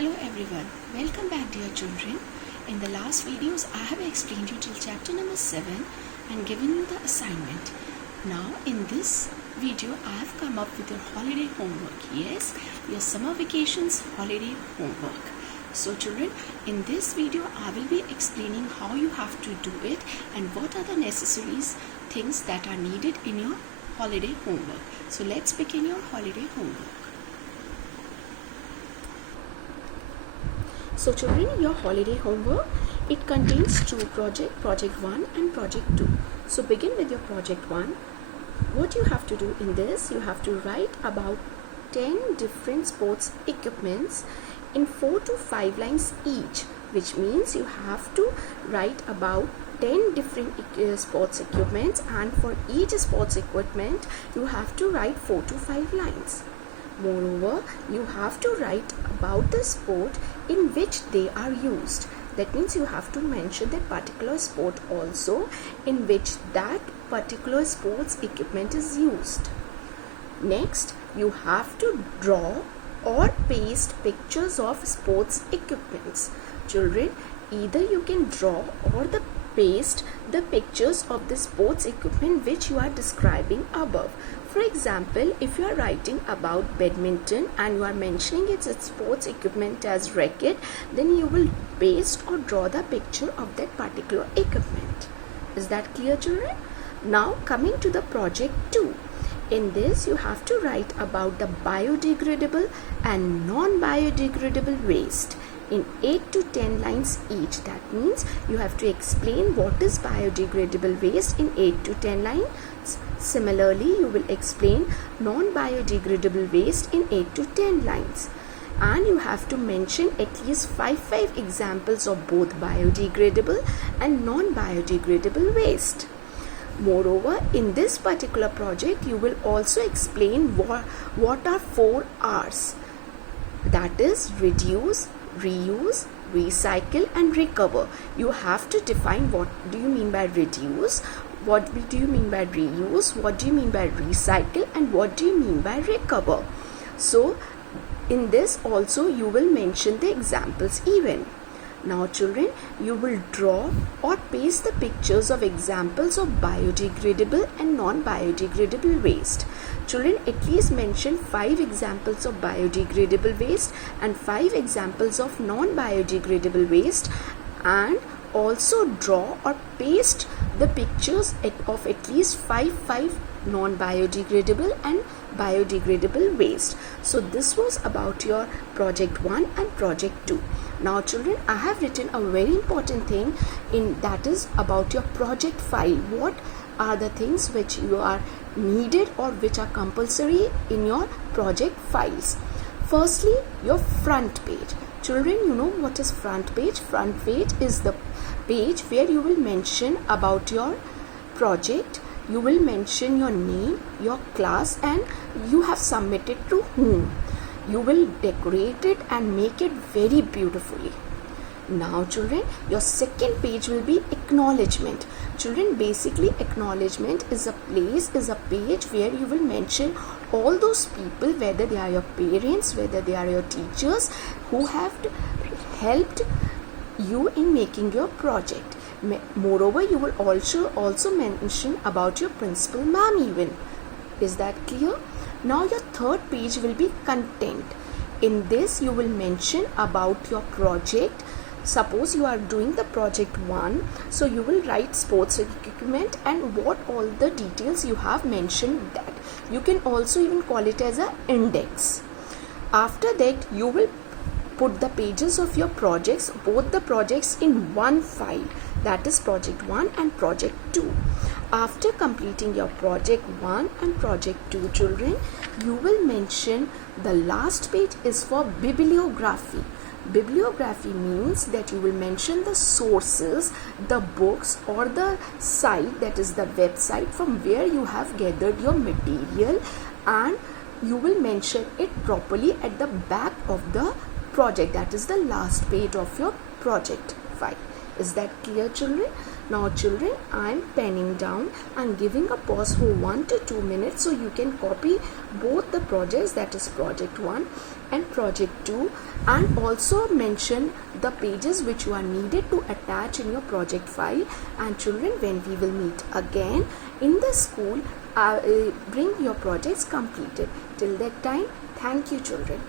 Hello everyone, welcome back dear children. In the last videos I have explained you till chapter number 7 and given you the assignment. Now in this video I have come up with your holiday homework. Yes, your summer vacations holiday homework. So children, in this video I will be explaining how you have to do it and what are the necessary things that are needed in your holiday homework. So let's begin your holiday homework. So children, your holiday homework, it contains two projects, project 1 and project 2. So begin with your project 1. What you have to do in this, you have to write about 10 different sports equipments in 4 to 5 lines each, which means you have to write about 10 different sports equipments, and for each sports equipment you have to write 4 to 5 lines. Moreover, you have to write about the sport in which they are used. That means you have to mention that particular sport also in which that particular sports equipment is used. Next, you have to draw or paste pictures of sports equipments. Children, either you can draw or paste the pictures of the sports equipment which you are describing above. For example, if you are writing about badminton and you are mentioning its sports equipment as racket, then you will paste or draw the picture of that particular equipment. Is that clear, children? Now coming to the project 2. In this you have to write about the biodegradable and non-biodegradable waste in 8 to 10 lines each. That means you have to explain what is biodegradable waste in 8 to 10 lines. Similarly, you will explain non-biodegradable waste in 8 to 10 lines. And you have to mention at least 5 examples of both biodegradable and non-biodegradable waste. Moreover, in this particular project, you will also explain what are 4 R's. That is reduce, reuse, recycle and recover. You have to define what do you mean by reduce, what do you mean by reuse, what do you mean by recycle and what do you mean by recover. So in this also you will mention the examples even. Now children, you will draw or paste the pictures of examples of biodegradable and non-biodegradable waste. Children, at least mention 5 examples of biodegradable waste and 5 examples of non-biodegradable waste, and also draw or paste the pictures of at least 5 non-biodegradable and biodegradable waste. So this was about your project 1 and project 2. Now children, I have written a very important thing that is about your project file. What are the things which you are needed or which are compulsory in your project files? Firstly, your front page. Children, you know what is front page? Front page is the page where you will mention about your project. You will mention your name, your class, and you have submitted to whom. You will decorate it and make it very beautifully. Now children, your second page will be acknowledgement. Children, basically acknowledgement is a page where you will mention all those people, whether they are your parents, whether they are your teachers, who have helped you in making your project. Moreover, you will also mention about your principal ma'am even. Is that clear? Now your third page will be content. In this you will mention about your project. Suppose you are doing the project 1, so you will write sports equipment and what all the details you have mentioned that. You can also even call it as an index. After that you will put the pages of your projects, both the projects, in one file, that is project 1 and project 2. After completing your project 1 and project 2, children, you will mention the last page is for bibliography. Bibliography means that you will mention the sources, the books or the site, that is the website from where you have gathered your material, and you will mention it properly at the back of the project, that is the last page of your project file. Is that clear, children? Now children, I am penning down and giving a pause for 1 to 2 minutes so you can copy both the projects, that is project 1 and project 2, and also mention the pages which you are needed to attach in your project file. And children, when we will meet again in the school, bring your projects completed. Till that time, thank you children.